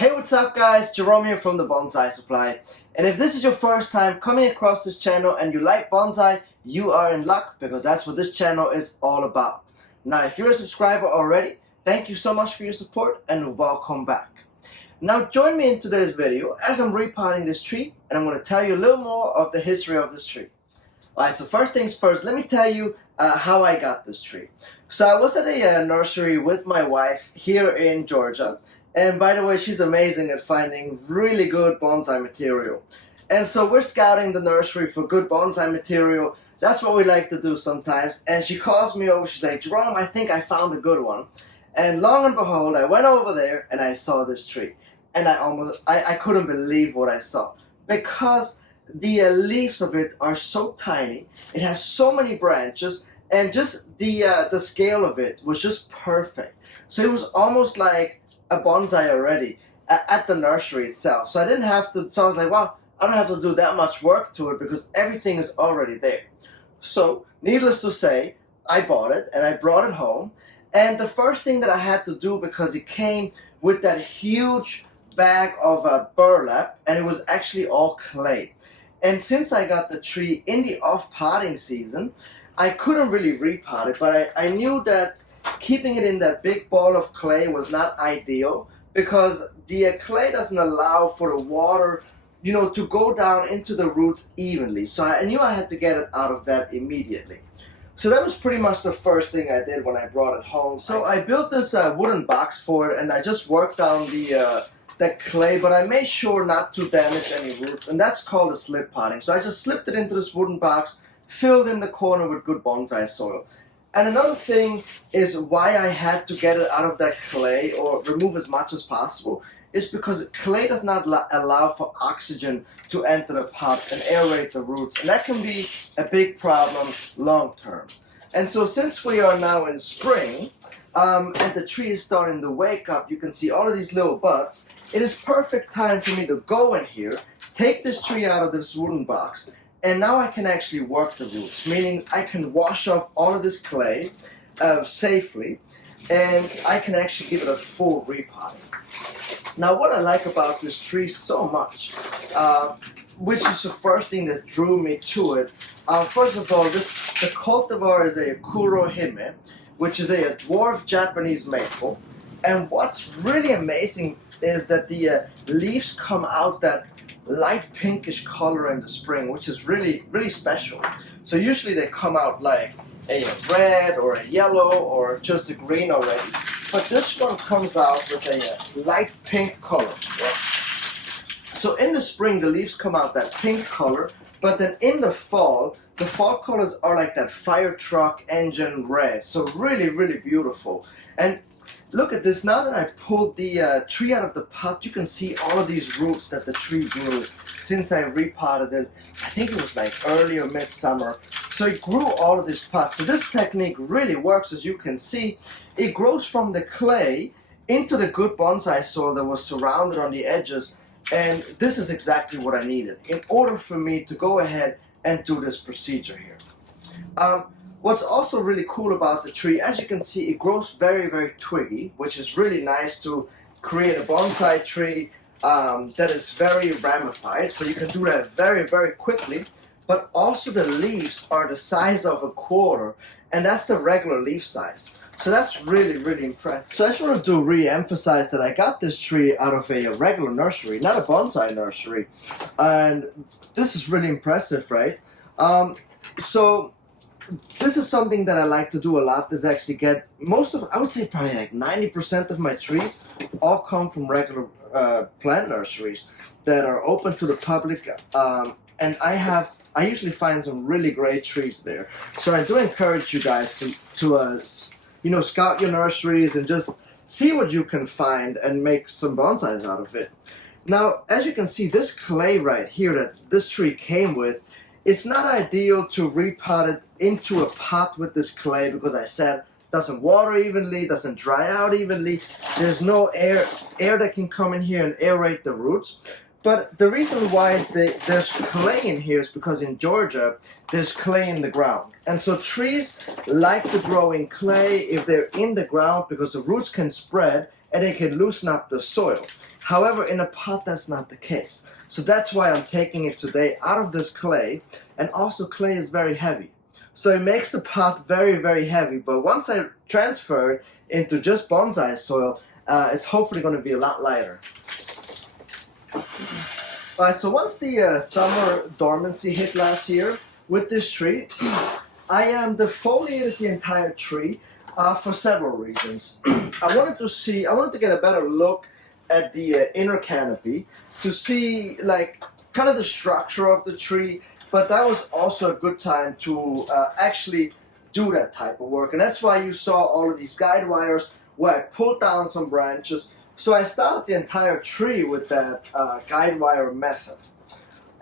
Hey, what's up guys? Jerome here from the Bonsai Supply. And if this is your first time coming across this channel and you like bonsai, you are in luck because that's what this channel is all about. Now, if you're a subscriber already, thank you so much for your support and welcome back. Now, join me in today's video as I'm repotting this tree and I'm going to tell you a little more of the history of this tree. Alright, so first things first, let me tell you how I got this tree. So I was at a nursery with my wife here in Georgia. And by the way, she's amazing at finding really good bonsai material. And so we're scouting the nursery for good bonsai material. That's what we like to do sometimes. And she calls me over, she's like, Jerome, I think I found a good one. And long and behold, I went over there and I saw this tree. And I couldn't believe what I saw. Because the leaves of it are so tiny, it has so many branches, and just the scale of it was just perfect. So it was almost like a bonsai already at the nursery itself. So I didn't have to, so I was like, well, I don't have to do that much work to it because everything is already there. So needless to say, I bought it and I brought it home. And the first thing that I had to do, because it came with that huge bag of burlap, and it was actually all clay. And since I got the tree in the off-potting season, I couldn't really repot it, but I knew that keeping it in that big ball of clay was not ideal because the clay doesn't allow for the water, to go down into the roots evenly. So I knew I had to get it out of that immediately. So that was pretty much the first thing I did when I brought it home. So I built this wooden box for it, and I just worked down the clay, but I made sure not to damage any roots, and that's called a slip potting. So I just slipped it into this wooden box, filled in the corner with good bonsai soil. And another thing is why I had to get it out of that clay or remove as much as possible is because clay does not allow for oxygen to enter the pot and aerate the roots, and that can be a big problem long term. And so since we are now in spring and the tree is starting to wake up, you can see all of these little buds. It is perfect time for me to go in here, take this tree out of this wooden box, and now I can actually work the roots, meaning I can wash off all of this clay safely, and I can actually give it a full repotting. Now, what I like about this tree so much, which is the first thing that drew me to it, first of all, the cultivar is a Kuro Hime, which is a dwarf Japanese maple. And what's really amazing is that the leaves come out that light pinkish color in the spring, which is really, really special. So usually they come out like a red or a yellow or just a green already. But this one comes out with a light pink color. Yeah. So in the spring, the leaves come out that pink color, but then in the fall colors are like that fire truck engine red. So really, really beautiful. And look at this, now that I pulled the tree out of the pot, you can see all of these roots that the tree grew since I repotted it. I think it was like early or midsummer. So it grew all of this pot. So this technique really works, as you can see. It grows from the clay into the good bonsai soil that was surrounded on the edges. And this is exactly what I needed in order for me to go ahead and do this procedure here. What's also really cool about the tree, as you can see, it grows very, very twiggy, which is really nice to create a bonsai tree that is very ramified. So you can do that very, very quickly. But also the leaves are the size of a quarter, and that's the regular leaf size. So that's really, really impressive. So I just want to re-emphasize that I got this tree out of a regular nursery, not a bonsai nursery. And this is really impressive, right? So this is something that I like to do a lot, is actually get most of, I would say probably like 90% of my trees all come from regular plant nurseries that are open to the public. And I usually find some really great trees there. So I do encourage you guys to scout your nurseries and just see what you can find and make some bonsais out of it. Now, as you can see, this clay right here that this tree came with, it's not ideal to repot it into a pot with this clay because I said doesn't water evenly, doesn't dry out evenly. There's no air that can come in here and aerate the roots. But the reason why there's clay in here is because in Georgia, there's clay in the ground. And so trees like to grow in clay if they're in the ground because the roots can spread and it can loosen up the soil. However, in a pot that's not the case. So that's why I'm taking it today out of this clay, and also clay is very heavy. So it makes the pot very, very heavy, but once I transfer it into just bonsai soil, it's hopefully going to be a lot lighter. Alright, so once the summer dormancy hit last year with this tree, I defoliated the entire tree for several reasons. I wanted to get a better look at the inner canopy to see like kind of the structure of the tree, but that was also a good time to actually do that type of work, and that's why you saw all of these guide wires where I pulled down some branches. So I started the entire tree with that guide wire method.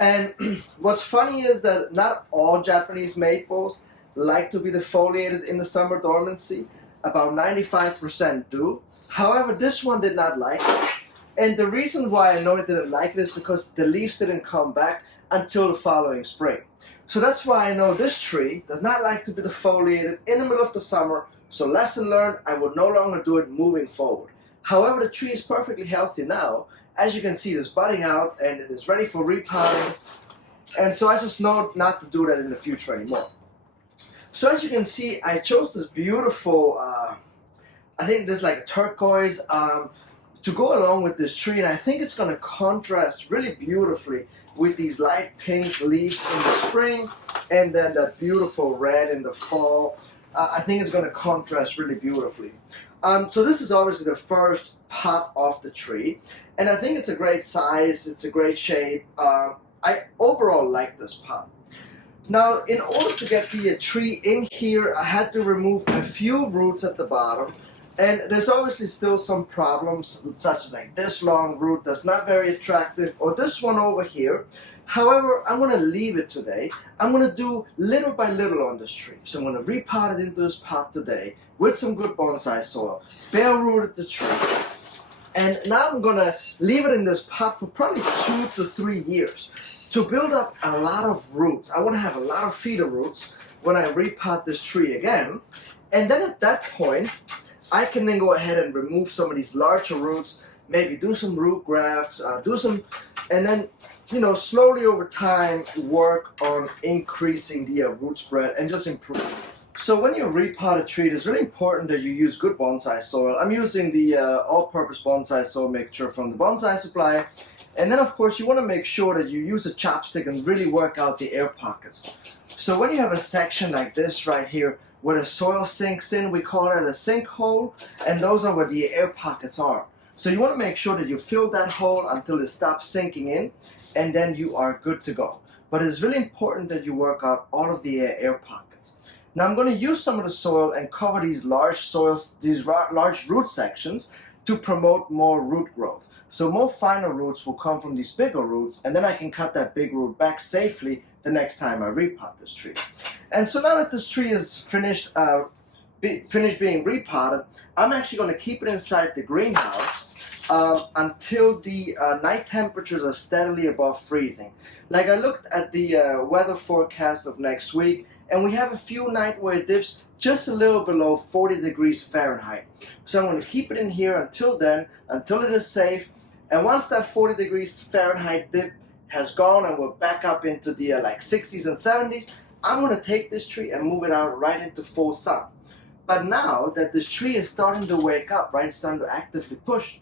And what's funny is that not all Japanese maples like to be defoliated in the summer dormancy. About 95% do. However, this one did not like it. And the reason why I know it didn't like it is because the leaves didn't come back until the following spring. So that's why I know this tree does not like to be defoliated in the middle of the summer. So lesson learned, I will no longer do it moving forward. However, the tree is perfectly healthy now. As you can see, it is budding out and it is ready for repotting. And so I just know not to do that in the future anymore. So as you can see, I chose this beautiful, I think this is like a turquoise, to go along with this tree, and I think it's going to contrast really beautifully with these light pink leaves in the spring and then that beautiful red in the fall. I think it's going to contrast really beautifully. So this is obviously the first pot of the tree, and I think it's a great size, it's a great shape. I overall like this pot. Now, in order to get the tree in here, I had to remove a few roots at the bottom. And there's obviously still some problems, such as like this long root that's not very attractive, or this one over here. However, I'm going to leave it today. I'm going to do little by little on this tree. So I'm going to repot it into this pot today with some good bonsai soil, bare rooted the tree. And now I'm going to leave it in this pot for probably 2 to 3 years to build up a lot of roots. I want to have a lot of feeder roots when I repot this tree again. And then at that point, I can then go ahead and remove some of these larger roots, maybe do some root grafts, and then, you know, slowly over time work on increasing the root spread and just improve. So when you repot a tree, it's really important that you use good bonsai soil. I'm using the all-purpose bonsai soil mixture from the Bonsai Supply. And then, of course, you want to make sure that you use a chopstick and really work out the air pockets. So when you have a section like this right here, where the soil sinks in, we call it a sinkhole, and those are where the air pockets are. So you want to make sure that you fill that hole until it stops sinking in, and then you are good to go. But it's really important that you work out all of the air pockets. Now I'm going to use some of the soil and cover these large large root sections to promote more root growth. So more finer roots will come from these bigger roots, and then I can cut that big root back safely the next time I repot this tree. And so now that this tree is finished being repotted, I'm actually going to keep it inside the greenhouse until the night temperatures are steadily above freezing. Like I looked at the weather forecast of next week, and we have a few nights where it dips just a little below 40 degrees Fahrenheit. So I'm going to keep it in here until then, until it is safe. And once that 40 degrees Fahrenheit dip has gone and we're back up into the like 60s and 70s, I'm going to take this tree and move it out right into full sun. But now that this tree is starting to wake up, right, it's starting to actively push,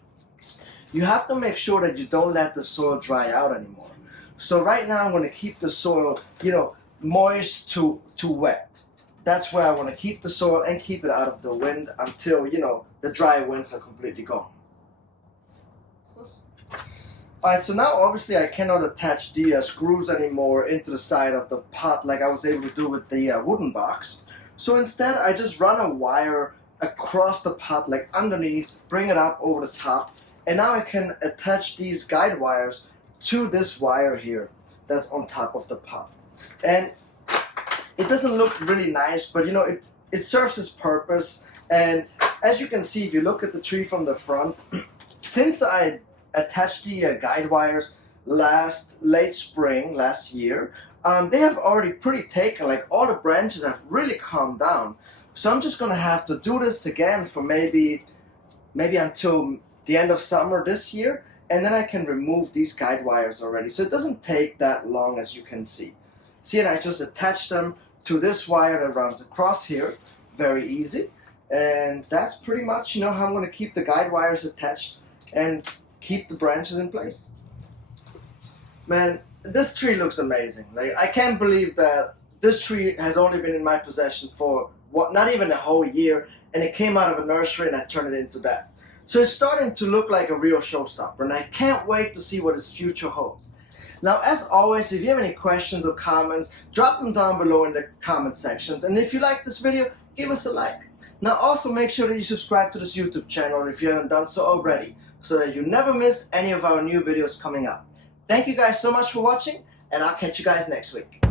you have to make sure that you don't let the soil dry out anymore. So right now I'm going to keep the soil, you know, moist to wet. That's where I want to keep the soil and keep it out of the wind until, you know, the dry winds are completely gone. Alright, so now obviously I cannot attach the screws anymore into the side of the pot like I was able to do with the wooden box. So instead I just run a wire across the pot, like underneath, bring it up over the top, and now I can attach these guide wires to this wire here that's on top of the pot. And it doesn't look really nice, but you know, it serves its purpose. And as you can see, if you look at the tree from the front, since I attached the guide wires late spring last year, they have already pretty taken, like all the branches have really calmed down. So I'm just gonna have to do this again for maybe maybe until the end of summer this year, and then I can remove these guide wires already. So it doesn't take that long, as you can see. See, and I just attach them to this wire that runs across here. Very easy. And that's pretty much, how I'm going to keep the guide wires attached and keep the branches in place. Man, this tree looks amazing. Like, I can't believe that this tree has only been in my possession for not even a whole year, and it came out of a nursery and I turned it into that. So it's starting to look like a real showstopper, and I can't wait to see what its future holds. Now, as always, if you have any questions or comments, drop them down below in the comment sections. And if you like this video, give us a like. Now, also make sure that you subscribe to this YouTube channel if you haven't done so already, so that you never miss any of our new videos coming out. Thank you guys so much for watching, and I'll catch you guys next week.